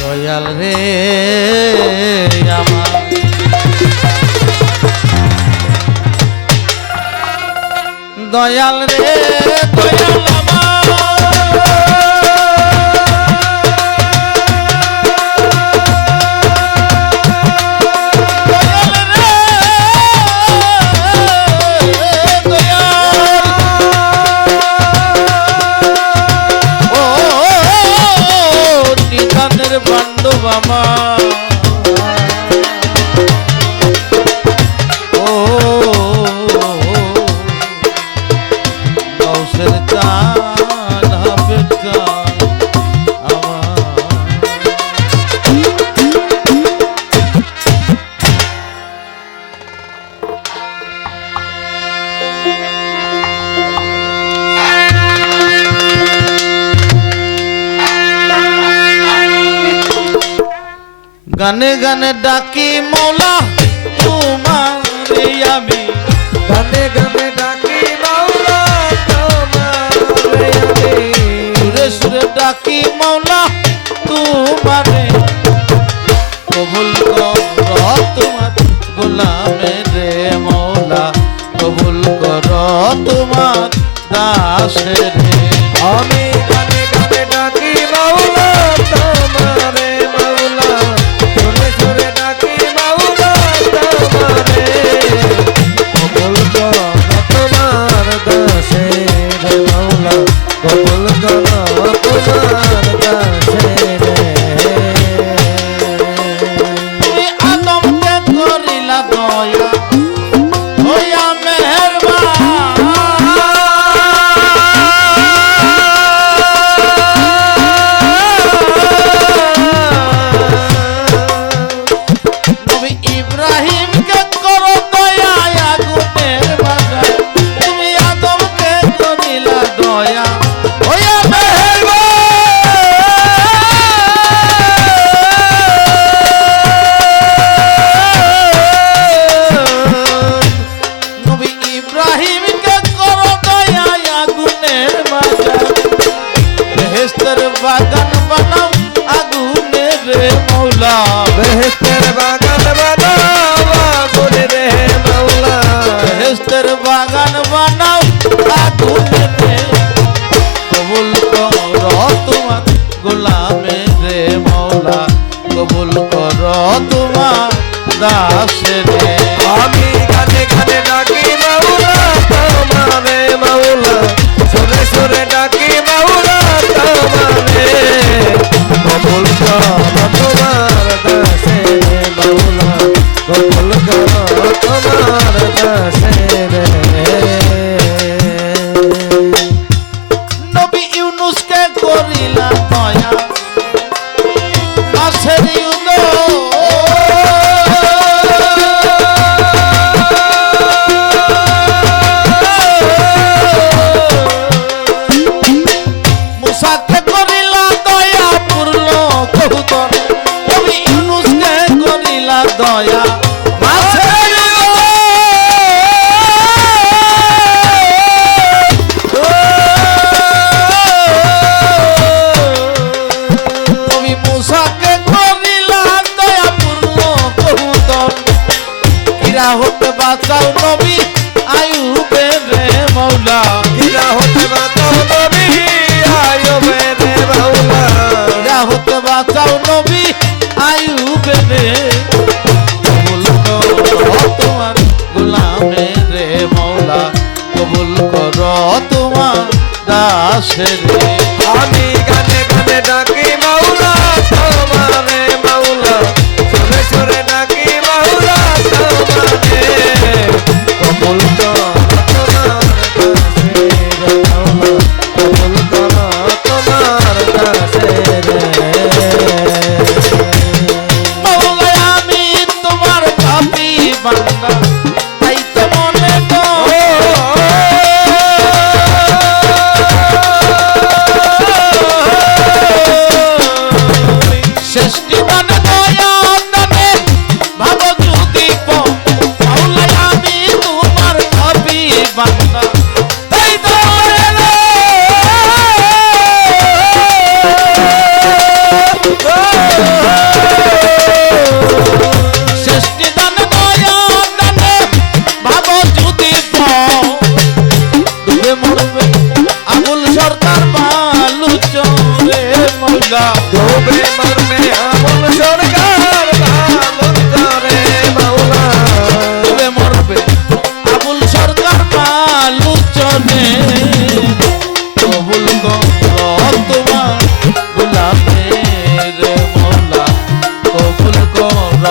দয়াল রে আমার দয়াল রে দয়াল গানে গানে ডাকি মৌলা তোমারে আমি গানে গানে ডাকি মাওলা তোমারে আমি সুরে সুরে ডাকি মৌলা তোমারে কবুল কর তোমার গোলামে রে মৌলা কবুল কর তোমার দাসে রে আমি গানে গানে ডাকি মাওলা তোমারে মাওলা সুরে সুরে ডাকি মাওলা তোমারে কবুল করো তোমার দাসে রে মাওলা কবুল করো তোমার দাসে রে তুমি আদমকে করিলা দয়া হইয়া বাগান বানাও আগুনে রে মৌলা বেহেশতের বাগান বানাও আগুনে রে মাওলা বেহেশতের বাগান বানাও আগুনে রে কবুল কর তোমার গোলামে রে মৌলা কবুল কর তোমার দাসে রে আমি গানে গানে ডাকি মাওলা তোমারে মাওলা সুরে সুরে ডাকি মাওলা তোমারে কবুল করো তোমার দাসে রে মাওলা কবুল করো তোমার দাসে রে নবী ইউনুসকে করিলা দয়া মাছের মুসাকে করিলা দয়া পূর্ণ কবুতর নবী ইউনুসকে করিলা দয়া মাছের নবী মুসাকে করিলা দয়া পূর্ণ কবুতর কিরা হতে বাঁচাও নবী আয়ুবের রে মৌলা হীরা হতে বাঁচাও নবী আইয়ুবের রে মাওলা কিরা হতে বাঁচাও নবী আয়ুবের রে কবুল কর তোমার গোলামে রে মৌলা কবুল কর তোমার দাসে রে আমি গানে গানে ডাকি মাওলা তোমারে মাওলা সুরে সুরে ডাকি মাওলা তোমারে কবুল করো তোমার দাসে রে মাওলা কবুল করো তোমার দাসে রে মৌলা আমি তোমার পাপী বান্দা তাই তো মনে গো ডুবে মরবে আবুল সরকার বালুচরে মৌলা ডুবে মরবে আবুল সরকার বালুচরে মাওলা ডুবে মরবে আবুল সরকার বালুচরে কবুল কর তোমার গোলামের মৌলা কবুল কর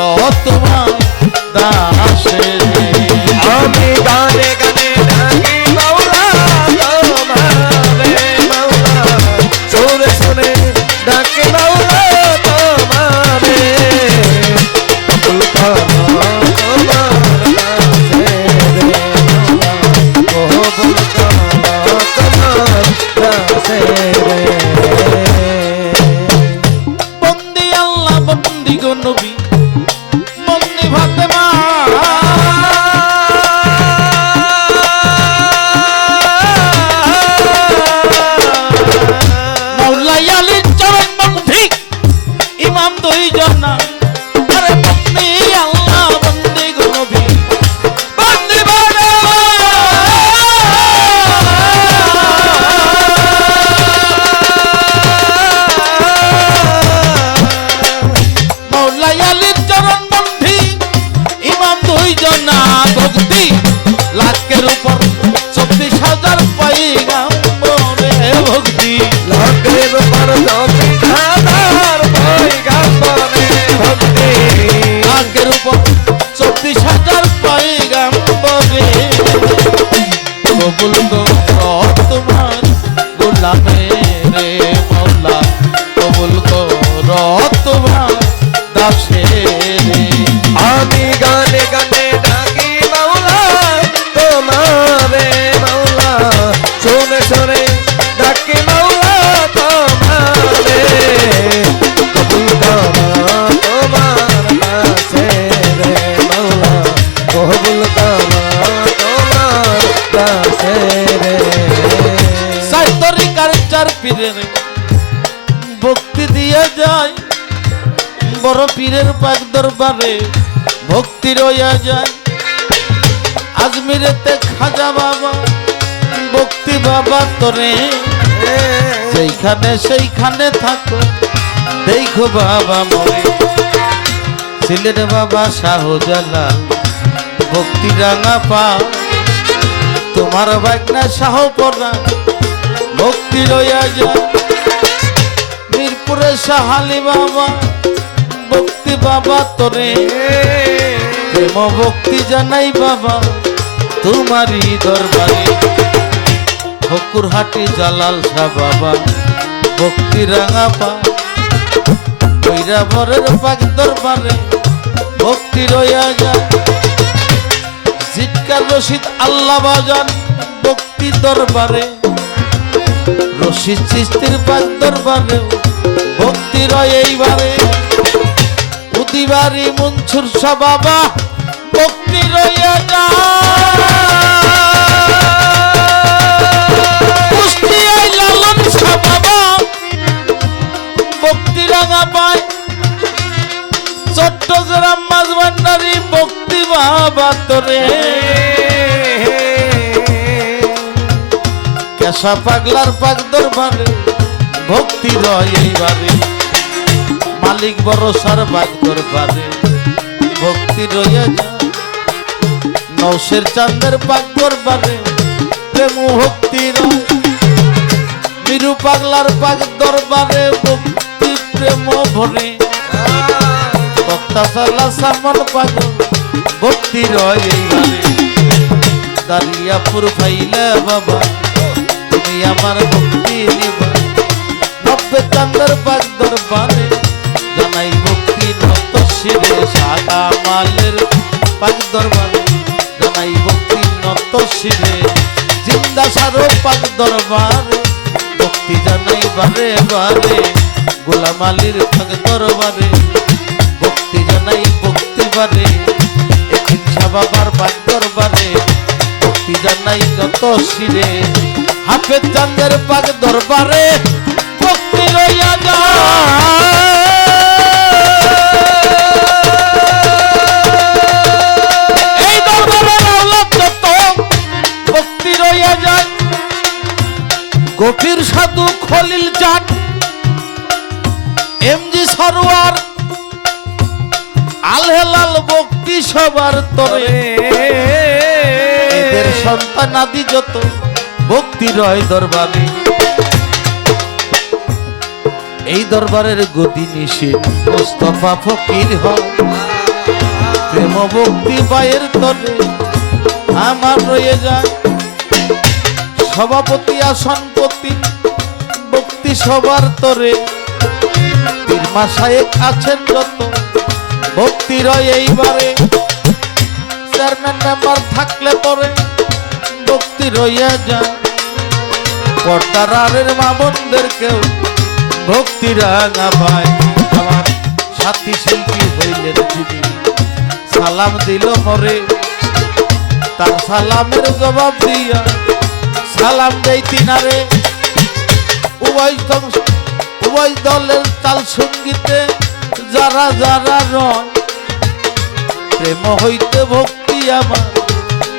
তোমার দাসের আমি গানে গানে ডাকি মাওলা তোমারে মাওলা সুরে সুরে ডাকি মাওলা তোমারে কবুল করো তোমার কাছে রে মাওলা কবুল করো তোমার কাছে রে বন্দি আল্লাহ বন্দি গো নবী বন্দি ফাতেমা মাওলাই আলীর চরণ বন্ধি ইমাম দুইজন আরে বন্দি আল্লাহ বন্দি গো নবী বন্দি মাওলাই আলীর চরণ বন্ধি ইমাম দুইজন ভক্তি লাখের উপর 24,000 পয়গাম্বরে ভক্তি লাখের উপর 24,000 পয়গাম্বরে ভক্তি লাখের উপর 24,000 পয়গাম্বরে কবুল কর তোমার গোলামের মওলা কবুল কর তোমার দাসের আমি গানে গানে ডাকি মাওলা তোমারে মাওলা শুনে শুনে ডাকি মাওলা তোমারে কবুল করো তোমার কাছে রে মাওলা কবুল করো তোমার কাছে রে সাই তরিকার চার পীরের ভক্তি দিয়ে যায় বড় পীরের পাক দরবারে ভক্তি রইয়া যায় আজমিরেতে খাজা বাবা ভক্তি বাবা তোরে সেইখানে থাকো দেখো বাবা মরে সিলেট বাবা শাহজালাল ভক্তি রাঙা পা তোমার বাগনা শাহ পরা ভক্তি রইয়া যায় মিরপুরে শাহালি বাবা ভক্তি বাবা তোরে প্রেম ভক্তি জানাই বাবা তোমারই দরবারে হকুরহাটি জালাল শাহ বাবা ভক্তি রাঙা পা কৈরাবরের পাক দরবারে ভক্তি রইয়া যায় জিটকার রশিদ আল্লাহ বাজান ভক্তি দরবারে রশিদ চিস্তির পাক দরবারে ভক্তি রয় এইবারে উদিবাড়ি মনসুর শাহ বাবা ভক্তি রইয়া যায় লালন শাহ বাবা ভক্তি রাঙা পায় চট্টগ্রাম মাঝ ভান্ডারি ভক্তি বাবা তোরে কেশা পাগলার পাক দরবারে ভক্তি রয় এইবারে মালিক বরসার পাক দরবারে ভক্তি রইয়া যায় নৌশের চাঁদের পাক দরবারে প্রেম ভক্তি রয় মিরু পাগলার পাক দরবারে ভক্তি প্রেম ভরে বক্তা সালা সামন পাগল ভক্তি রয় এইবারে দারিয়াপুর ফাইলা বাবা তুমি আমার ভক্তি নিবা নব্বে চাঁদের পাক দরবারে জানাই ভক্তি নত শিরে সাদা মালের পাক দরবারে জানাই ভক্তি নত শিরে জিন্দা সারো পাক দরবারে ভক্তি জানাই বারে বারে গোলাম আলীর পাক দরবারে ভক্তি জানাই ভক্তি বারে একদিন শাহ বাবার পাক দরবারে ভক্তি জানাই নত শিরে হাফেজ চাঁদের পাক দরবারে ভক্তি রইয়া যায় এই দরবারে আওলাদ যত ভক্তি রইয়া যায় গফির সাধু খলিল চান এমজি সরোয়ার আল হেলাল ভক্তি সবার তরে এদের সন্তান আদি যত ভক্তি রয় দরবারে এই দরবারের গতি নিষেধ মোস্তফা ফকির হয় প্রেম ভক্তি পায়ের তরে আমার রয়ে যায় সভাপতি আসনপতি ভক্তি সবার তরে পীর মাশায়েখ আছেন যত ভক্তি রয় এইবারে চেয়ারম্যান মেম্বার থাকলে পরে ভক্তি রইয়া যায় পর্দার আড়ের মা বোনদেরকেও ভক্তি রাঙা পায় আমার সাথী শিল্পী হইলেন যিনি সালাম দিল মরে তার সালামের জবাব দিয়া সালাম দেই তিনারে উভয় দলের তাল সঙ্গীতে যারা যারা রয় প্রেম হইতে ভক্তি আমার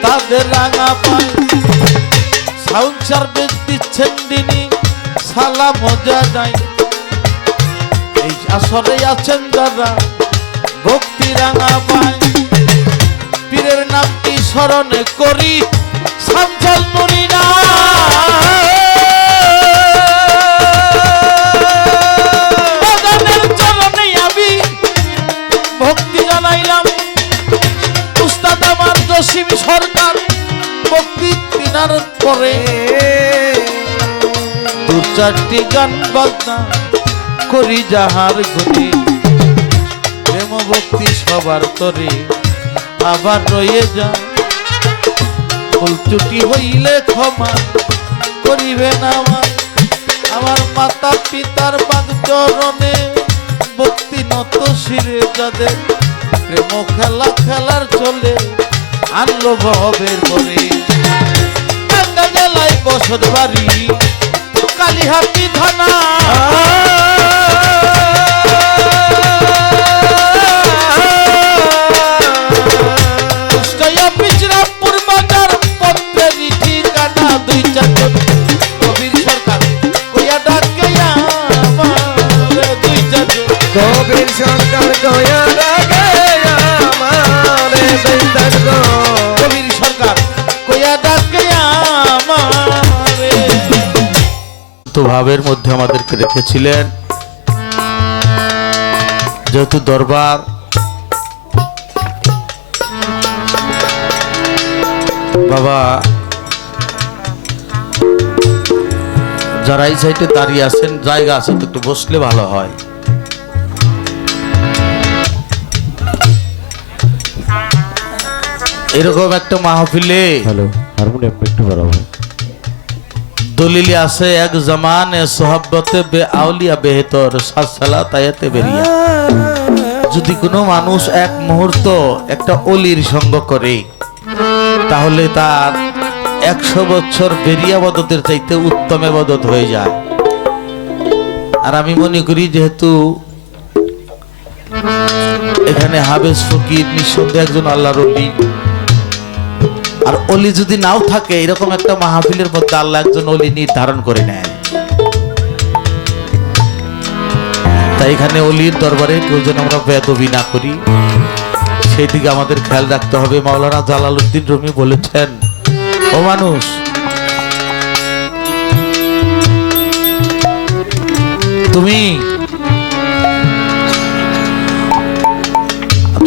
তাদের রাঙা পায় সাউন্ড সার্ভিস দিচ্ছেন যিনি সালাম মজা নাই এই আসরে আছেন যারা ভক্তি রাঙা পায় পীরের নামটি স্মরণে করি সাঞ্চল নুরি না চরণে আমি ভক্তি জানাইলাম উস্তাদ আমার জসিম সরকার ভক্তি তিনার পরে দু চারটি গান বাজনা করি যাহার গতি প্রেম ভক্তি সবার তরে আবার রয়ে যা ভুল ত্রুটি হইলে ক্ষমা করিবেন আমার মাতা পিতার পাদ চরণে ভক্তি নত শিরে যাদের প্রেম খেলা খেলার চলে আনলো ভবের পরে টাঙ্গা জেলায় বসত বাড়ি কালীহাতি থানা কবির সরকার কয়া ডাকে আমারে দৈতার গো কবির সরকার কয়া ডাকে আমারে তো ভাবের মধ্যে আমাদেরকে রেখেছিলেন যেহেতু দরবার বাবা যারা এই সাইডে দাঁড়িয়ে আছেন জায়গা আছে তো একটু বসলে ভালো হয় এরকম একটা মাহফিলে হ্যালো হারমোনিয়াম একটু বাড়াবো দলিলে আছে এক জামানে সোহাবতে বে আউলিয়া বেহতর সালা তায়াতে বেরিয়া যদি কোনো মানুষ এক মুহূর্ত একটা অলির সঙ্গ করে তাহলে তার 100 বছর বেরিয়া বদতের চাইতে উত্তম ইবাদত হয়ে যায় আর আমি মনে করি যেহেতু এখানে হাবেজ ফকির নিঃসন্দেহে একজন আল্লাহর ওলি আর অলি যদি নাও থাকে এরকম একটা মাহফিলের মধ্যে আল্লাহ একজন অলি নির্ধারণ করে নেয় তাই এখানে অলির দরবারে কেউ যেন আমরা বেয়াদবি না করি সেই দিকে আমাদের খেয়াল রাখতে হবে মাওলানা জালালউদ্দিন রুমি বলেছেন ও মানুষ তুমি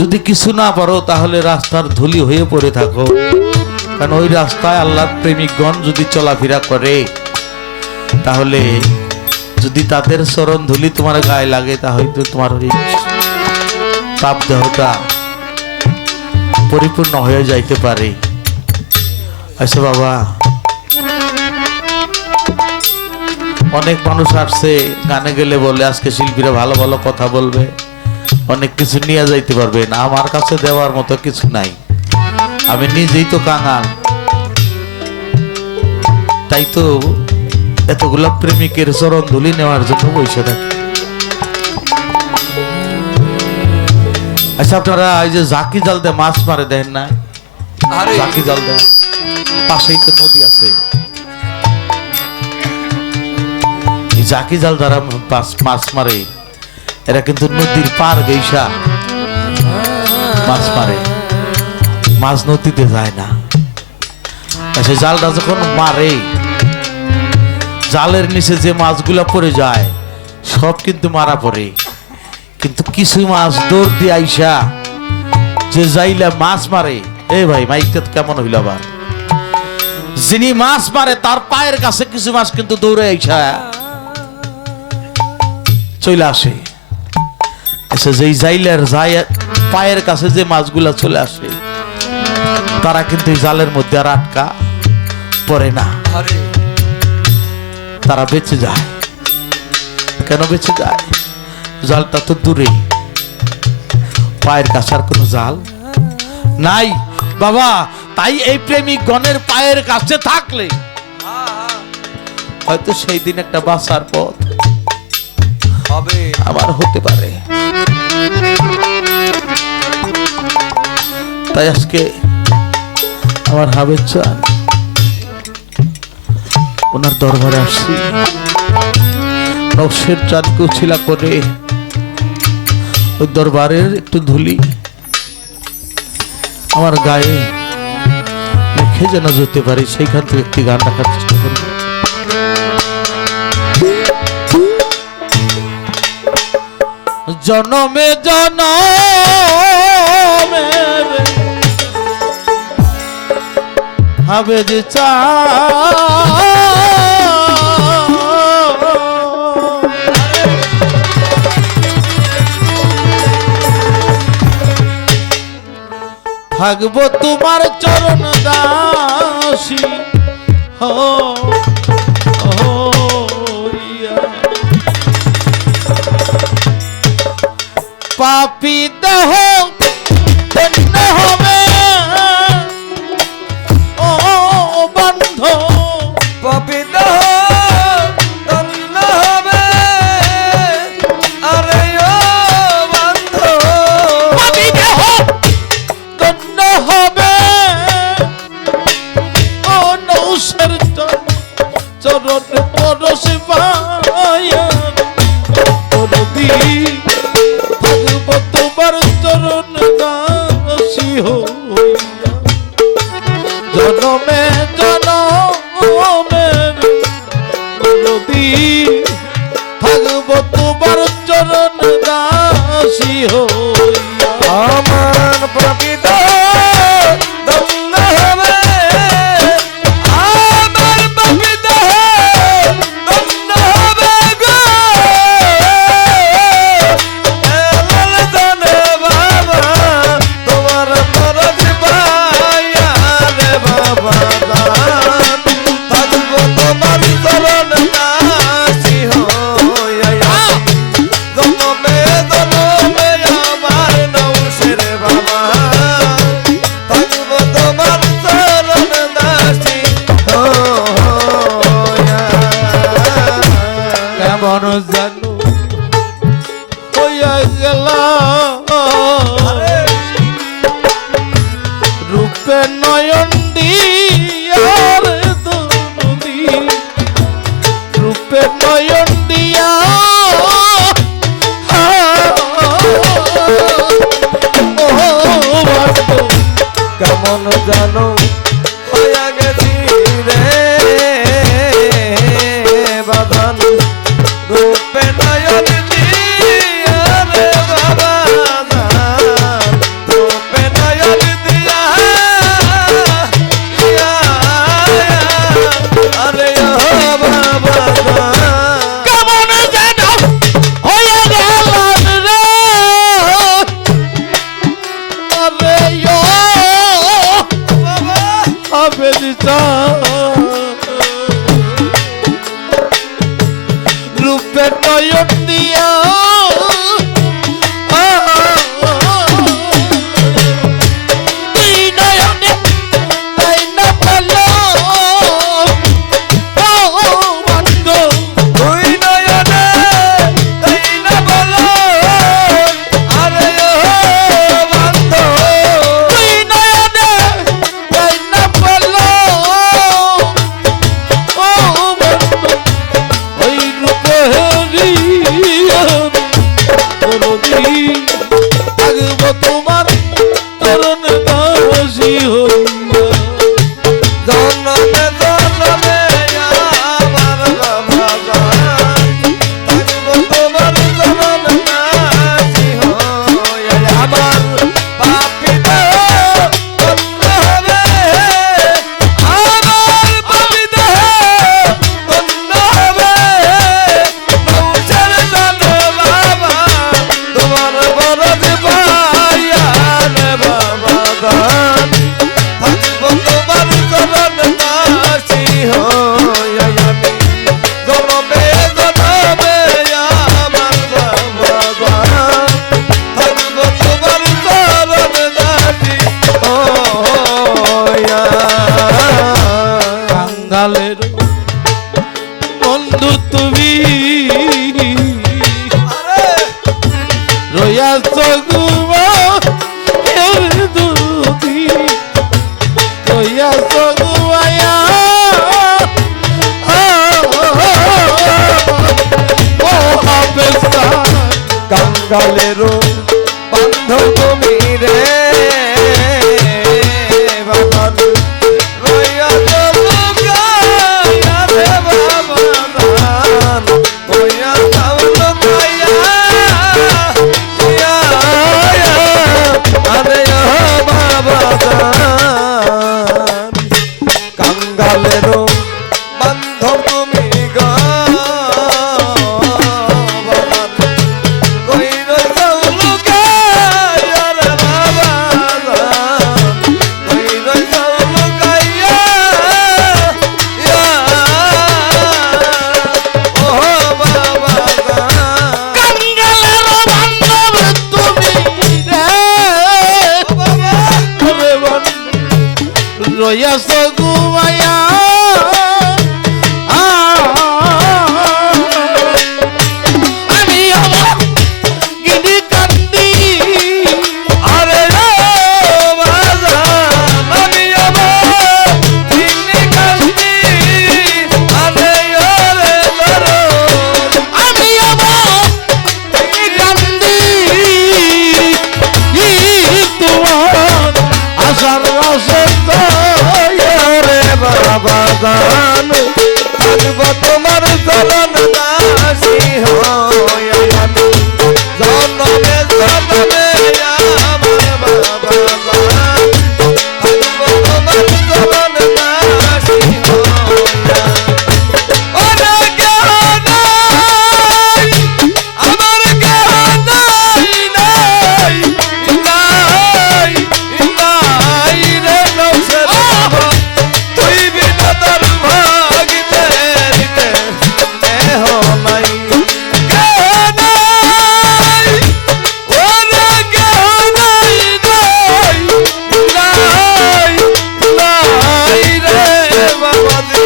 যদি কিছু না পারো তাহলে রাস্তার ধুলি হয়ে পড়ে থাকো কারণ ওই রাস্তায় আল্লাহর প্রেমিকগণ যদি চলাফেরা করে তাহলে যদি তাদের চরণ ধুলি তোমার গায়ে লাগে তাহলে তোমার ওই পাপ দেহটা পরিপূর্ণ হয়ে যাইতে পারে আচ্ছা বাবা অনেক মানুষ আসছে গানে গেলে বলে আজকে শিল্পীরা ভালো ভালো কথা বলবে অনেক কিছু নিয়ে যাইতে পারবে না আমার কাছে দেওয়ার মতো কিছু নাই আমি নিজেই তো কাঙাল তাই তো এতগুলা প্রেমিকের চরণ ধুলি নেওয়ার জন্য বসে থাকি আচ্ছা আপনারা এই যে জাকি জাল দিয়ে মাছ মারে দেন না জাকি জাল দেন পাশেই তো নদী আছে জাকি জাল দ্বারা মাছ মারে এরা কিন্তু নদীর পার গেইসা মাছ মারে, মাছ নদীতে যায় না। সে জালটা যখন মারে জালের নিচে যে মাছগুলা পড়ে যায় সব কিন্তু মারা পড়ে, কিন্তু কিছু মাছ দৌড় দিয়ে আইসা যে যাইলা মাছ মারে। এই ভাই মাইকটা কেমন হইল আবার, যিনি মাছ মারে তার পায়ের কাছে কিছু মাছ কিন্তু দৌড়ে আইসা চলে আসে, এসে যেই জাইলার যায় পায়ের কাছে যে মাছগুলা চলে আসে তারা কিন্তু এই জালের মধ্যে আর আটকা পড়ে না, তারা বেঁচে যায়। কেন বেঁচে যায়? জালটা তো দূরে, পায়ের কাছে আর কোনো জাল নাই বাবা। তাই এই প্রেমিক গণের পায়ের কাছে থাকলে হয়তো সেই দিন একটা বাঁচার পথ হবে। আবার হতে পারে। তাই আজকে আমার হাবেদ চান ওনার দরবারে আসছি, নকশের চাঁদকে উছিলা করে ওই দরবারের একটু ধুলি আমার গায়ে মুখে যেন যেতে পারি, সেইখান থেকে একটি গান রাখার চেষ্টা করব। জনমে জনমে হাবেদ চান থাকবো তোমার চরণ দাসী হইয়া, পাপী দেহ ধন্য হবে ও বন্ধ, পবিত্র ধন্য হবে আরে ও বন্ধু, পাপী দেহ ধন্য হবে ও নৌসের চরণ পরশ পায়া করবি, থাকবো তোমার চরণ দাসী হইয়া, জনমে জনমে করবি, থাকবো তোমার চরণ দাসী হইয়া। আমার পবিত্র ধন্য হবে, আমার পবিত্র ধন্য হবে গো, এলাল জানে বাবা তোমার পরশ পাইয়া রে বাবা জান, থাকবো তোমার চরণ দাসী হইয়া, জনমে জনমে আমার নৌসের বাবা, থাকবো তোমার চরণ দাসী হইয়া। কেমন জানো হইয়া গেল রূপে নয়ন দিয়া রে দুনদী, রূপে নয়ন দিয়া ও বন্ধু, কেমন জানো হইয়া গেছি রে বাবান, রূপে নয়ন দিয়া রে বাবা জান, রূপে নয়ন দিয়া আরে ও বাবা জান, কেমন যেন হইয়া গেল রে আরে ও বাবা হাবেদ চান, রূপে নয়ন দিয়া তুই নয়নে তাই না পেল ও বন্ধু, তুই নয়নে তাই না বলো আরে ও বন্ধু, তুই নয়নে তাই না পেল ও বন্ধু, ওই রূপে বন্ধু তুমি রইয়াছ ঘুমায়ের দুধি রইয়াছ ঘুমায়া ও হাফেজা কাঙ্গালেরও বান্ধব তুমি রে বাবান রইয়া তো লুকাইয়া রে বাবান রইয়া তাও লুকাইয়া আরে ও বাবান কাঙ্গালেরও বান্ধব তুমি গো রইয়াছ ঘুমায়া আমি আমার গিনি কান্দি আরে ও বাজান আমি আমার দিনে কান্দি আরে ওরে দরদ আমি আমার কান্দি তোমার আশার রসে রে বাবাজান থাকবো তোমার চরণ দাসী হয়ে আমি জনমে জনমে আমার বাবাজান থাকবো তোমার চরণ দাসী হয়ে ওরে কেহ নাই আমার কেহ নাই নাই নাই নাই রে নৌসে তুই বিনা তোর ভাগিতে দিতে দেহ নাই কেহ নাই ওরে কেহ নাই নাই নাই রে বাবাজি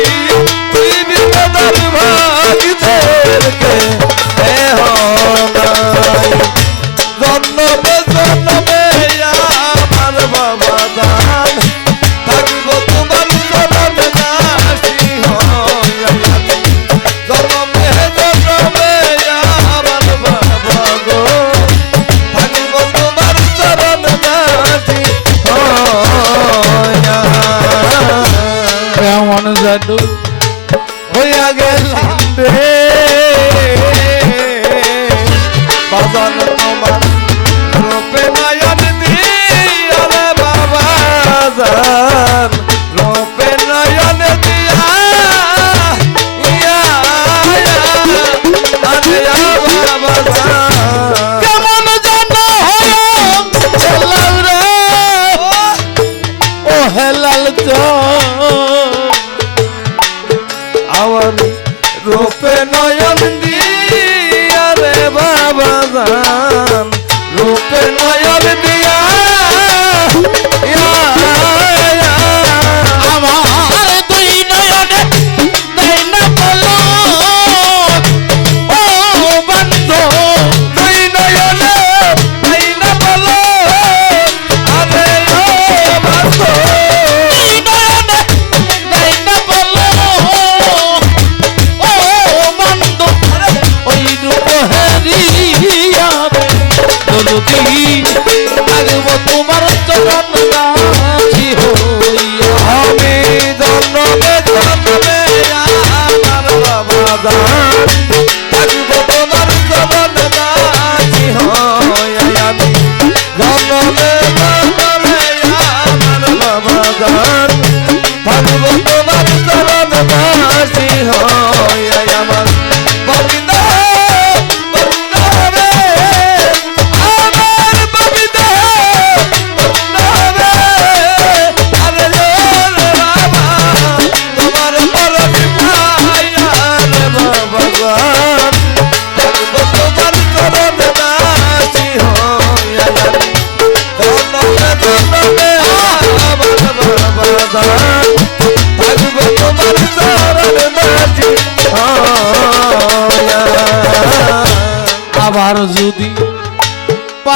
তুই বিনা তোর ভাগিতে দিতে দেহ নাই জন্মে জন্মে আমার বাবাজান থাকবো তোমার চরণ দাসী হয়ে আমি জন্মে জন্মে আমার বাবা গো থাকবো তোমার চরণ দাসী হয়ে এমন জাদু হইয়া গেলাম রে বাজান তোমার রূপে নয়ন দিয়া রে বাবাজান রূপে নয়ন দিয়া ইয়া আরে বাবাজান কেমন জানো হেলাল রে ও হেলাল আমার রূপে নয়ন দিয়া রে বাবাজান রূপে নয়ন দিয়া আমার দুই নয়নে দেয় না বলো ও বন্ধু তুই নয়নে তাই না বলো আরে ও বাসো দুই নয়নে দেয় না বলো ও বন্ধু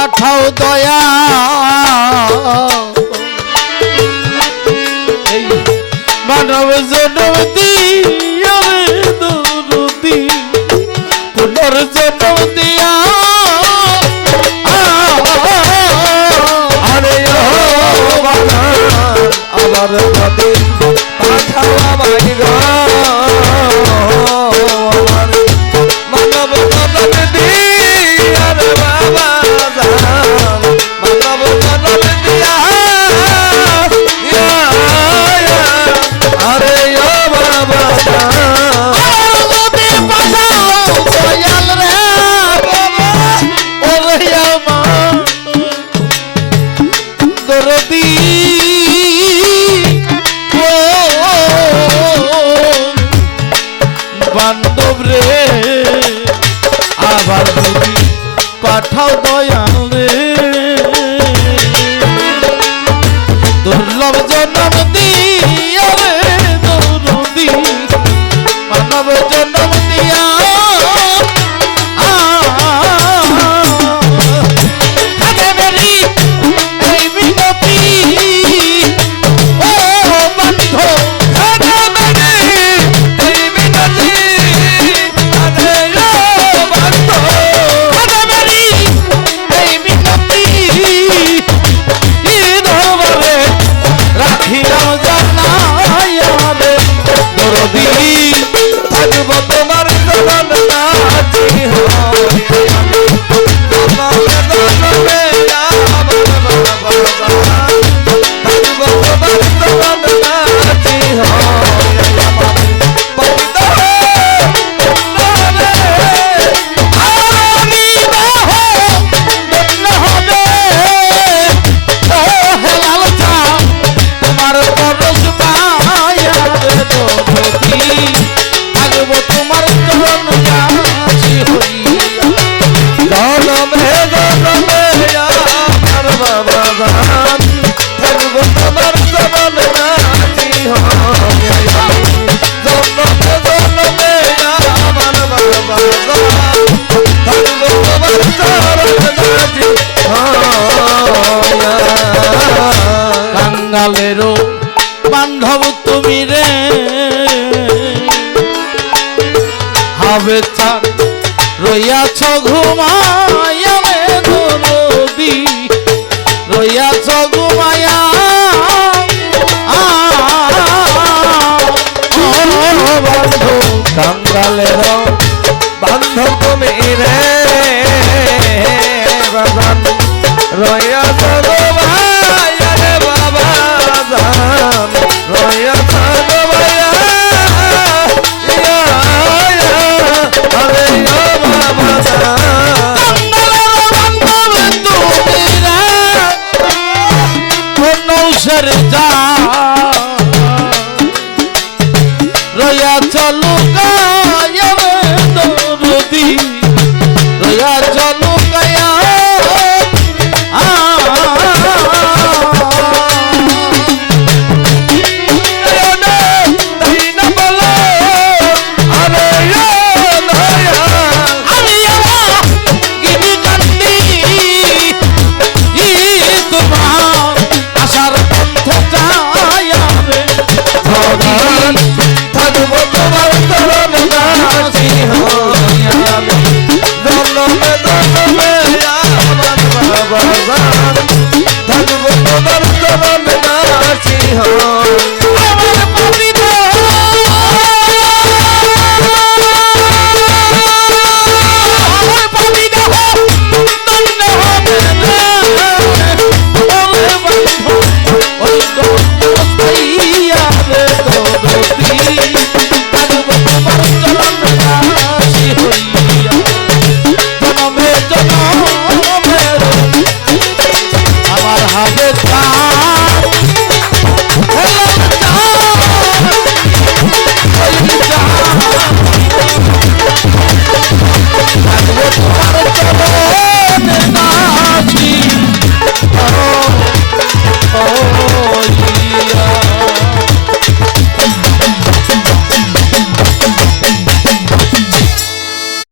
পাঠাও দয়া এই মানব জন্ম দিয়া দরদি পুনর্জন্ম দিয়া আরে ও বাবা আবার কদিন পাঠাও আমায় গো আমার মানব জনম দিয়া রে বাবা জান মানব জনম দিয়া আরে ও বাবা জান যদি পাঠাও দয়াল রে বাবা ওরে আমার দরদি বান্ধব রে আবার যদি পাঠাও দয়াল রে দুর্লভ জন্ম দিয়া রে দরদি মানব জন্ম দিয়া আগে বেরি এই বিনতি ও বান্ধব আরে বেরি এই বিনতি আরে ও বান্ধব আগে বেরি এই বিনতি দরবারে রাখিলাম জানাইয়া রে দরদি থাকবো তোমার চরণ নাচি হই আমি তোমার জনমে আমার বাবা থাকবো তোমার চরণ নাচি হই আমার পবিত্র নামে আমি বাহ বন্য হবে ও হেলাল চা তোমার পরশ পায়া রে দরদি থাকবো তোমার চরণ কাছে হইয়া জনমে জনমে আমার বাবা জান থাকবো তোমার চরণ নাচি হই আমি জনমে জনমে আমার বাবা জান থাকবো তোমার চরণ নাচি কাঙ্গালেরও বান্ধব তুমি রে হবে চান রইয়াছ ঘুমায়া রে দরদি রইয়াছ ঘুমায়া বন্ধু কাঙ্গালের বান্ধব তুমি রে বাজান রয়া থাকো ভাইয়া রে বাবা জান রয়া থাকো ভাইয়া আরে ও বাবা জান নৌসের যা রয়া চলু গায়া রে দরদি রয়া চলু গায়া তাই না বলো আরে ও দয়া আমি গিনি কান্দি তোমার আশার পথে যায়া রে ভগবান থাকবো তোমার চরণ নাচি হই আমি জনমে জনমে আমার বাবা জান থাকবো তোমার চরণ নাচি হই আমার পবিত্র আমার পবিত্র তন্ন হবে রে ওরে বন্ধু ওই তো অস্থাইয়া রে দরদি থাকবো তোমার চরণ কাছে হইয়া জনমে জনমে আমার হবে প্রাণ থাকবো তোমার চরণ নাচি